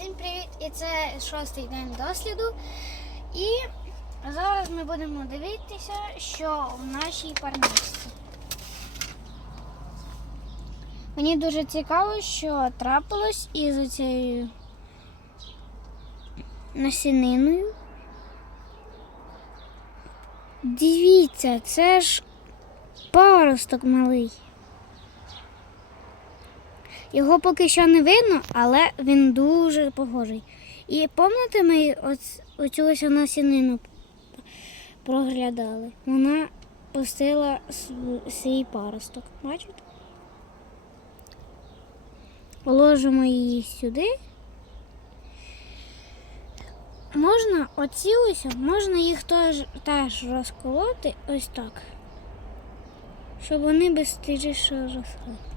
Всім привіт! І це шостий день досліду. І зараз ми будемо дивитися, що в нашій парничці. Мені дуже цікаво, що трапилось із цією насіниною. Дивіться, це ж паросток малий. Його поки що не видно, але він дуже похожий. І пам'ятаєте, ми оцю ось насінину проглядали. Вона пустила свій паросток. Бачите? Положимо її сюди. Можна оці ось, можна їх теж, теж розколоти ось так, щоб вони безстижіше росли.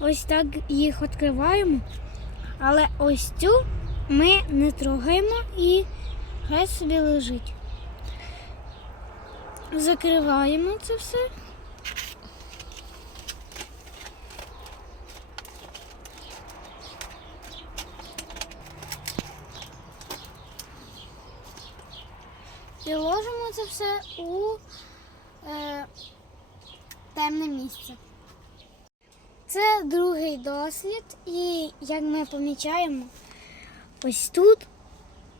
Ось так їх відкриваємо. Але ось цю ми не трогаємо і хай собі лежить. Закриваємо це все. І ложимо це все у е, темне місце. Це другий дослід, і як ми помічаємо, ось тут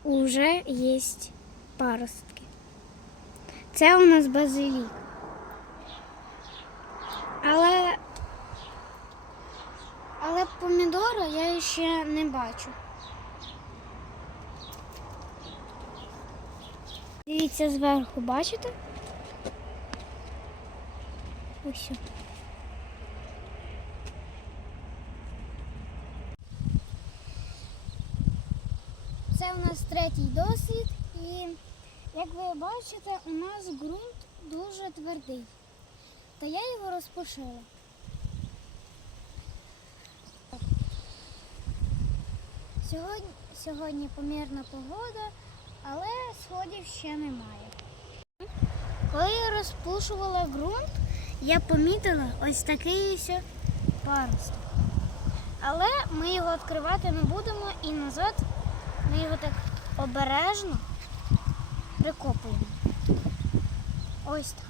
вже є паростки. Це у нас базилік. Але, але помідора я ще не бачу. Дивіться зверху, бачите? Ось. Це у нас третій досвід, і як ви бачите, у нас ґрунт дуже твердий. Та я його розпушила. Сьогодні, сьогодні помірна погода, але сходів ще немає. Коли я розпушувала ґрунт, я помітила ось такий ось паросток. Але ми його відкривати не будемо і назад ми його так обережно прикопуємо. Ось так.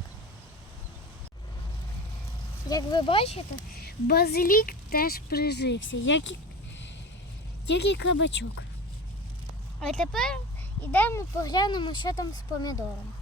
Як ви бачите, базилік теж прижився, як і, як і кабачок. А тепер йдемо поглянемо, що там з помідором.